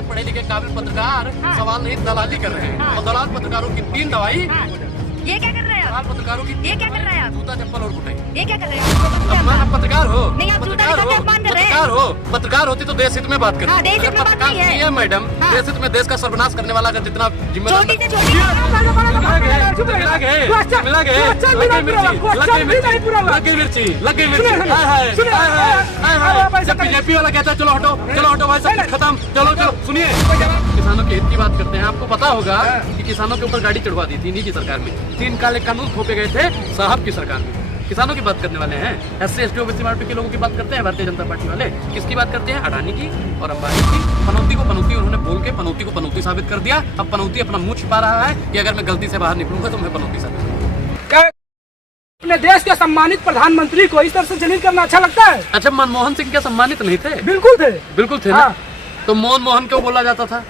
जैसे पढ़े लिखे काबिल पत्रकार सवाल नहीं दलाली कर रहे हैं और दलाल पत्रकारों की 3 दवाई। ये क्या कर रहे हैं आप? पत्रकारों की ये क्या कर रहे हैं आप? जूता चप्पल और कुटाई। ये क्या कर रहे हैं आप पत्रकार हो? नहीं, आप जूता निकाल के अपमान कर रहे हैं। पत्रकार हो? पत्रकार होती तो देश हित में बात करती। हाँ, देश हित में बात नहीं है। मैडम, देश हित में देश का सर्वनाश करने वाला अगर जितना जिम्मेदार छोटी से छोटी बीजेपी वाला कहता है चलो हटो भाई सब कुछ खत्म, चलो सुनिए। किसानों के हित की बात करते हैं। आपको पता होगा कि किसानों के ऊपर गाड़ी चढ़वा दी थी इन्हीं की सरकार में। 3 काले कानून थोपे गए थे साहब की सरकार में। किसानों की बात करने वाले हैं। SC ST OBC माइनॉरिटी के लोगों की बात करते हैं भारतीय जनता पार्टी वाले। किसकी बात करते हैं? अडानी की और अंबानी की। पनौती को पनौती उन्होंने बोल के पनौती को पनौती साबित कर दिया। अब पनौती अपना मुंह छिपा रहा है कि अगर मैं गलती से बाहर निकलूंगा तो मैं पनौती साबित करूंगा। अपने देश के सम्मानित प्रधानमंत्री को इस तरह से जलील करना अच्छा लगता है? अच्छा, मनमोहन सिंह क्या सम्मानित नहीं थे? बिल्कुल थे ना। तो मोहन क्यों बोला जाता था?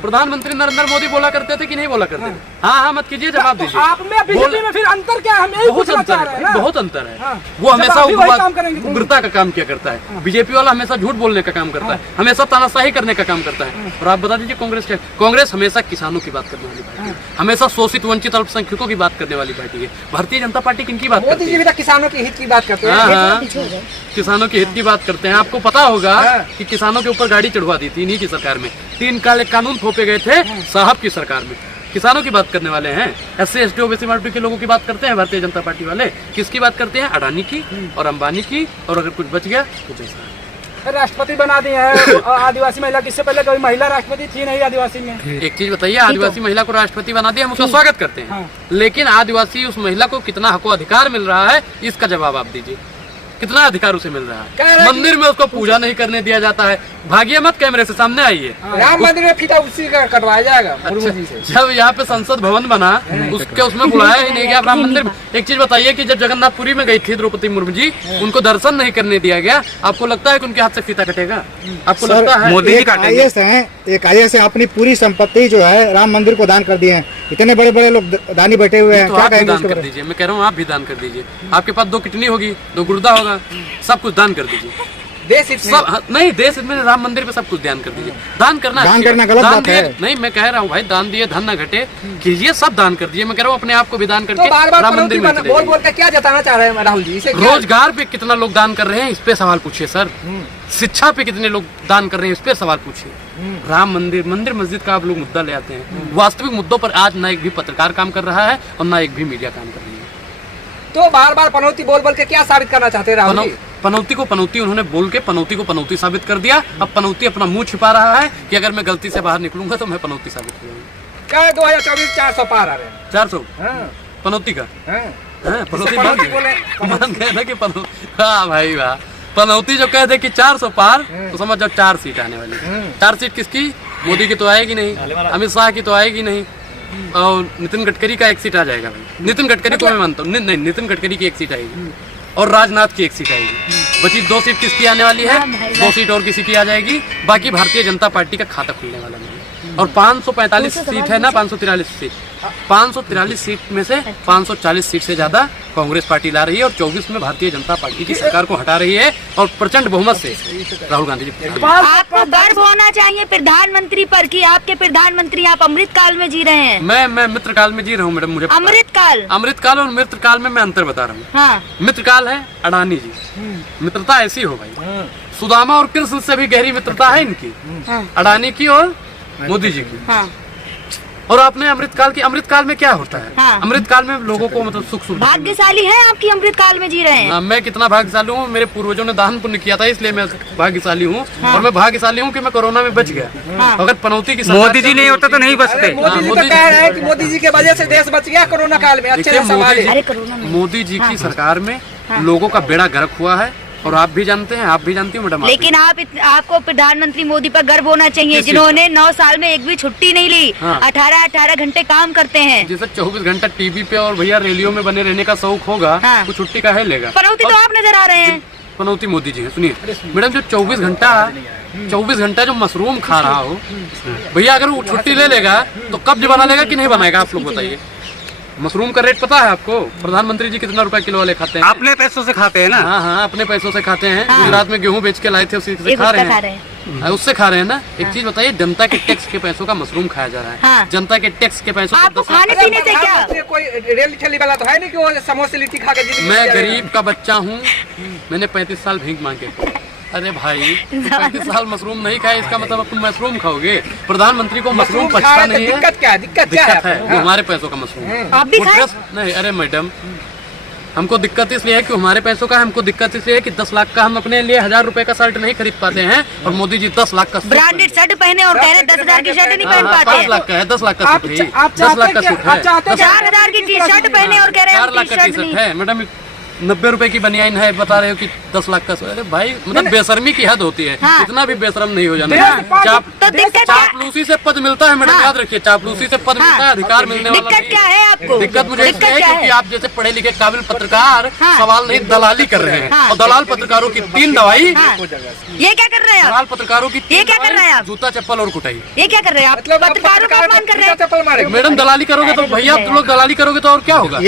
प्रधानमंत्री नरेंद्र मोदी बोला करते थे कि नहीं बोला करते थे? हाँ, मत कीजिए, जवाब दीजिए। आप में बीजेपी में फिर अंतर क्या है? बहुत अंतर है। वो हमेशा उग्रता का काम किया करता है। बीजेपी वाला हमेशा झूठ बोलने का काम करता है, हमेशा तानाशाही करने का काम करता है। और आप बता दीजिए कांग्रेस क्या? कांग्रेस हमेशा किसानों की बात करने वाली पार्टी है, हमेशा शोषित वंचित अल्पसंख्यकों की बात करने वाली पार्टी है। भारतीय जनता पार्टी किनकी बात करती है? किसानों के हित की बात करते हैं। किसानों के हित की बात करते हैं। आपको पता होगा कि किसानों के ऊपर गाड़ी चढ़वा दी थी इन्हीं की सरकार में। 3 काले कानून थोपे गए थे साहब की सरकार में। किसानों की बात करने वाले हैं। SC ST OBC माइनॉरिटी के लोगों की बात करते हैं भारतीय जनता पार्टी वाले। किसकी बात करते हैं? अडानी की और अंबानी की। और अगर कुछ बच गया कुछ ऐसा। राष्ट्रपति बना दिए हैं आदिवासी महिला। किससे पहले कोई महिला राष्ट्रपति थी नहीं आदिवासी में। एक चीज बताइए, आदिवासी महिला को राष्ट्रपति बना दिया, हम उसका स्वागत करते हैं, लेकिन आदिवासी उस महिला को कितना हक अधिकार मिल रहा है इसका जवाब आप दीजिए। कितना अधिकार उसे मिल रहा है? मंदिर में उसको पूजा नहीं करने दिया जाता है। भागिए मत, कैमरे से सामने आइए। राम मंदिर में फीता उसी का कटवाया जाएगा। जब यहाँ पे संसद भवन बना उसके उसमें बुलाया ही नहीं गया राम मंदिर में। एक चीज बताइए कि जब जगन्नाथपुरी में गई थी द्रौपदी मुर्मू जी, उनको दर्शन नहीं करने दिया गया। आपको लगता है कि उनके हाथ से फीता कटेगा? आपको लगता है? मोदी जी काटेंगे? एक IAS है, अपनी पूरी संपत्ति जो है राम मंदिर को दान कर दिए हैं। इतने बड़े बड़े लोग दानी बैठे हुए हैं, क्या दान कर दीजिए। मैं कह रहा हूँ आप भी दान कर दीजिए। आपके पास 2 किडनी होगी, 2 गुर्दा होगा, सब कुछ दान कर दीजिए। देश हित सब नहीं, देश हित में राम मंदिर पे सब कुछ दान कर दीजिए। दान करना गलत बात है। नहीं, मैं कह रहा हूँ भाई, दान दिए धन न घटे, कीजिए, सब दान कर दीजिए। मैं कह रहा हूँ अपने आप को भी दान करके राम मंदिर में बोल के क्या जताना चाह रहे हैं राहुल जी? रोजगार पे कितना लोग दान कर रहे हैं इस पे सवाल पूछिए सर। शिक्षा पे कितने लोग दान कर रहे हैं इस पे सवाल पूछिए। राम मंदिर मस्जिद का आप लोग मुद्दा ले आते हैं। वास्तविक मुद्दों पर आज ना एक भी पत्रकार काम कर रहा है और ना एक भी मीडिया काम कर रही है। तो बार पनौती बोल के क्या साबित करना चाहते हैं राहुल जी? पनौती को पनौती उन्होंने बोल के पनौती को पनौती साबित कर दिया। अब पनौती अपना मुंह छिपा रहा है कि अगर मैं गलती से बाहर निकलूंगा तो मैं पनौती साबित करूंगा। क्या 2024 400 पार आ रहे हैं? 400 पनौती का पनौती मान गए ना कि हाँ भाई वाह, पनौती जो कह दे कि 400 पार तो समझ जाओ 4 सीट आने वाली। 4 सीट किसकी? मोदी की तो आएगी नहीं, अमित शाह की तो आएगी नहीं, और नितिन गडकरी का 1 सीट आ जाएगा भाई। नितिन गडकरी को मैं मानता हूँ, नहीं नितिन गडकरी की 1 सीट आएगी और राजनाथ की 1 सीट आएगी। बची 2 सीट किसकी आने वाली है? 2 सीट और किसी की आ जाएगी। बाकी भारतीय जनता पार्टी का खाता खुलने वाला नहीं। और 545 सीट है ना, 543 सीट, 543 सीट में से 540 सीट से ज्यादा कांग्रेस पार्टी ला रही है और 24 में भारतीय जनता पार्टी की सरकार को हटा रही है और प्रचंड बहुमत से राहुल गांधी जी। आपको गर्व होना चाहिए प्रधानमंत्री पर कि आपके प्रधानमंत्री आप अमृत काल में जी रहे हैं। मैं मित्र काल में जी रहा हूँ मैडम। मुझे अमृत काल और मित्र काल में मैं अंतर बता रहा हूँ। हाँ। मित्र काल है अडानी जी, मित्रता ऐसी हो भाई, सुदामा और कृष्ण से भी गहरी मित्रता है इनकी, अडानी की और मोदी जी की। हाँ। और आपने अमृत काल में क्या होता है? हाँ। अमृत काल में लोगों को मतलब सुख सुविधा। भाग्यशाली है आपकी अमृत काल में जी रहे हैं। मैं कितना भाग्यशाली हूँ, मेरे पूर्वजों ने दान पुण्य किया था इसलिए मैं भाग्यशाली हूँ। और मैं भाग्यशाली हूँ कि मैं कोरोना में बच गया। अगर पनौती की मोदी जी नहीं होता तो नहीं बचते। मोदी जी तो कह रहे हैं कि मोदी जी के वजह से देश बच गया कोरोना काल में। अच्छे सवाल है। मोदी जी की सरकार में लोगों का बेड़ा गर्क हुआ है और आप भी जानते हैं, आप भी जानती हो मैडम। लेकिन आपको प्रधानमंत्री मोदी पर गर्व होना चाहिए जिन्होंने 9 साल में एक भी छुट्टी नहीं ली। 18 घंटे काम करते हैं। जैसे 24 घंटा टीवी पे और भैया रैलियों में बने रहने का शौक होगा, तो छुट्टी का है लेगा। पनौती तो आप नजर आ रहे हैं। पनौती मोदी जी है। सुनिए मैडम, जो 24 घंटा जो मशरूम खा रहा हो भैया, अगर वो छुट्टी ले लेगा तो कब्ज बना लेगा कि नहीं बनाएगा? आप लोग बताइए। मशरूम का रेट पता है आपको? प्रधानमंत्री जी कितना रुपए किलो वाले खाते हैं? अपने पैसों से खाते हैं ना। हाँ, अपने पैसों से खाते हैं। गुजरात में गेहूं बेच के लाए थे, उसी से खा रहे हैं। उससे खा रहे हैं ना। एक चीज बताइए, जनता के टैक्स के पैसों का मशरूम खाया जा रहा है। हाँ। जनता के टैक्स के पैसों आपको खाने पीने से क्या? कोई रेल ठेली वाला तो है नहीं कि वो समोसे लिट्टी खा के मैं गरीब का बच्चा हूँ, मैंने 35 साल भीख मांगे। अरे भाई 35 साल मशरूम नहीं खाए, इसका मतलब तुम मशरूम खाओगे? प्रधानमंत्री को मशरूम पचता नहीं है। दिक्कत क्या है? दिक्कत है वो हमारे पैसों का मशरूम। आप भी खाए? नहीं, अरे मैडम, हमको दिक्कत इसलिए है कि हमारे पैसों का, हमको दिक्कत इसलिए है कि 10 लाख का हम अपने लिए 1000 रुपए का शर्ट नहीं खरीद पाते हैं, और मोदी जी 10 लाख का ब्रांडेड शर्ट पहने और कह रहे 10,000 की शर्ट नहीं पहन पाते 5 लाख का है, 10 लाख का सूट है, 10 लाख का सूट है, 4,000 की टी शर्ट पहने और कह रहे 4 लाख का टी शर्ट है। मैडम 90 रुपए की बनियान है, बता रहे हो कि 10 लाख का। अरे भाई, मतलब बेशर्मी की हद होती है। हाँ। इतना भी बेशरम नहीं हो जाना। चापलूसी से पद मिलता है मैडम, याद रखिए, चापलूसी से पद मिलता है, अधिकार मिलने वाला दिक्कत क्या है आपको? दिक्कत मुझे है क्योंकि आप जैसे पढ़े लिखे काबिल पत्रकार सवाल नहीं दलाली कर रहे हैं, और दलाल पत्रकारों की 3 दवाई। ये क्या कर रहे हैं आप? दलाल पत्रकारों की ये क्या कर रहे हैं आप? जूता चप्पल और कुटाई। ये क्या कर रहे हैं आप? पत्रकारों का अपमान कर रहे हैं। चप्पल मारे मैडम दलाली करोगे तो भैया, तुम लोग दलाली करोगे तो और क्या होगा?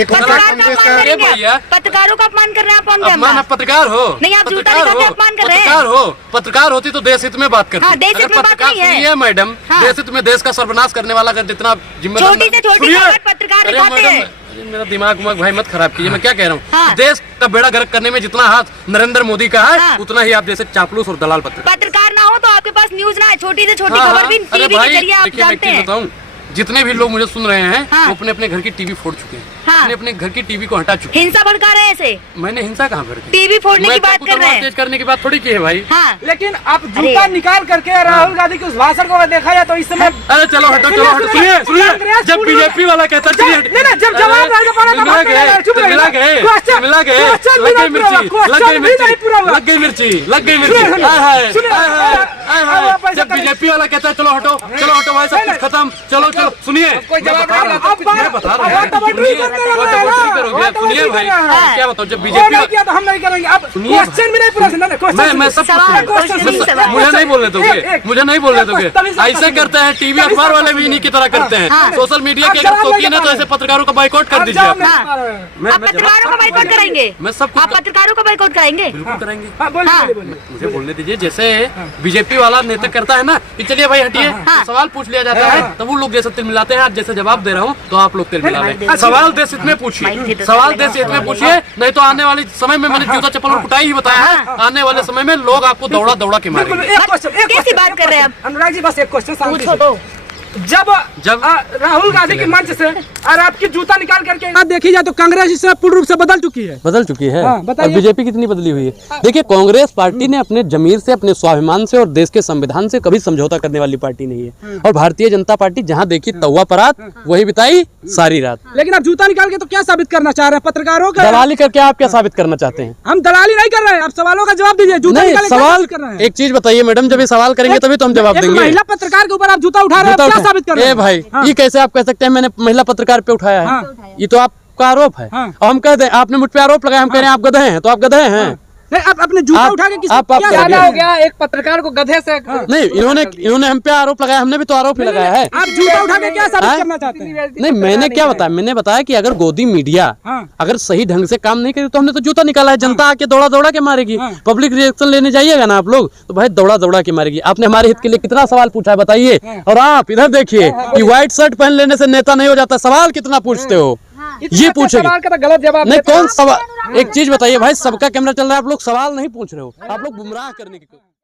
पत्रकारों का अपमान कर रहे हैं आप। अपमान, आप पत्रकार हो? नहीं, आप जूता दिखा के अपमान कर रहे हैं। पत्रकार हो? पत्रकार होती तो देश हित में बात करती। हाँ, देश हित में बात नहीं है मैडम। देश हित में देश का सर्वनाश करने वाला अगर जितना जिम्मेदार, छोटी से छोटी बात पत्रकार दिखाते हैं। मेरा दिमाग भाई मत खराब कीजिए, मैं क्या कह रहा हूँ। देश का बेड़ा गर्क करने में जितना हाथ नरेंद्र मोदी का है, उतना ही आप जैसे चापलूस और दलाल पत्रकार ना हो तो आपके पास न्यूज ना है। छोटी से छोटी खबर भी टीवी के जरिए आप जानते हैं। बताऊँ, जितने भी लोग मुझे सुन रहे हैं वो अपने अपने घर की टीवी फोड़ चुके हैं, अपने अपने घर की टीवी को हटा चुके हैं। हिंसा भड़का रहे हैं ऐसे। मैंने हिंसा कहाँ भड़की? टीवी फोड़ने की बात कर रहे हैं। तेज करने की बात थोड़ी की है भाई। लेकिन आप जूता निकाल करके राहुल गांधी के उस भाषण को देखा जाए तो इस समय, अरे चलो हटो, चलो हटो, सुनिए, जब बीजेपी वाला कहता है जब जवाब मिला गए, लग गई मिर्ची। जब बीजेपी वाला कहता है चलो हटो भाई, सब कुछ खत्म, चलो सुनिए, मैं बता रहा हूँ, सुनिए भाई, क्या बताओ, जब बीजेपी तो हम नहीं करेंगे। अब क्वेश्चन भी नहीं पूरा, मैं सब मुझे नहीं बोलने दोगे, ऐसे करते हैं टीवी अखबार वाले भी इन्हीं की तरह करते हैं। सोशल मीडिया के अगर शौकीन है तो ऐसे पत्रकारों का बाइकॉट कर दीजिए। आप पत्रकारों का बाइकॉट करेंगे? मैं सब आप पत्रकारों का बाइकॉट करेंगे? बिल्कुल करेंगे। मुझे बोलने दीजिए। जैसे बीजेपी वाला नेता करता है ना कि चलिए भाई हटिए, सवाल पूछ लिया जाता है, तब वो लोग जैसे तिल मिलाते हैं, आज जैसे जवाब दे रहा हूँ तो आप लोग तिल मिला रहे। सवाल देश हित में पूछिए, सवाल देश हित में पूछिए, नहीं तो आने वाले समय में, मैंने जूता चप्पल और कुटाई ही बताया है, आने वाले समय में लोग आपको दौड़ा के मारेंगे। कैसी बात कर रहे हैं आप? अनुराग जी, बस एक क्वेश्चन जब राहुल गांधी के मंच से और आपकी जूता निकाल करके आप देखी जाए तो कांग्रेस इससे पूर्ण रूप से बदल चुकी है। और बीजेपी कितनी बदली हुई है? देखिए, कांग्रेस पार्टी ने अपने जमीर से, अपने स्वाभिमान से और देश के संविधान से कभी समझौता करने वाली पार्टी नहीं है। और भारतीय जनता पार्टी जहां देखी तवा परात वही बिताई सारी रात। लेकिन आप जूता निकाल के तो क्या साबित करना चाह रहे हैं? पत्रकारों का दलाली करके आप क्या साबित करना चाहते हैं? हम दलाली नहीं कर रहे हैं, आप सवालों का जवाब दीजिए। जूता निकाल सवाल कर रहे हैं। एक चीज बताइए मैडम, जब ये सवाल करेंगे तभी तो हम जवाब देंगे। महिला पत्रकार के ऊपर आप जूता उठा रहे हैं, क्या साबित कर रहे हैं? भाई, ये कैसे आप कह सकते हैं मैंने महिला पत्रकार पे उठाया है? ये तो आपका आरोप है। और हम कहते हैं, आपने मुझ पे आरोप लगाया, हम कह रहे हैं आप गधे हैं, तो आप गधे हैं। नहीं, आप अपने जूता उठा के किसी क्या ज्यादा हो गया? एक पत्रकार को गधे से नहीं, इन्होंने हम पे आरोप लगाया, हमने भी तो आरोप ही लगाया है। आप जूता उठा के क्या साबित करना चाहते हैं? नहीं, मैंने क्या बताया? मैंने बताया कि अगर गोदी मीडिया अगर सही ढंग से काम नहीं करे तो हमने तो जूता निकाला है। जनता आके दौड़ा के मारेगी, पब्लिक रिएक्शन लेने जाइएगा ना आप लोग, तो भाई दौड़ा के मारेगी। आपने हमारे हित के लिए कितना सवाल पूछा है बताइए, और आप इधर देखिए कि व्हाइट शर्ट पहन लेने से नेता नहीं हो जाता। सवाल कितना पूछते हो ये पूछेंगे, गलत जवाब नहीं कौन सवाल। एक चीज बताइए भाई, सबका कैमरा चल रहा है, आप लोग सवाल नहीं पूछ रहे हो, आप लोग गुमराह करने की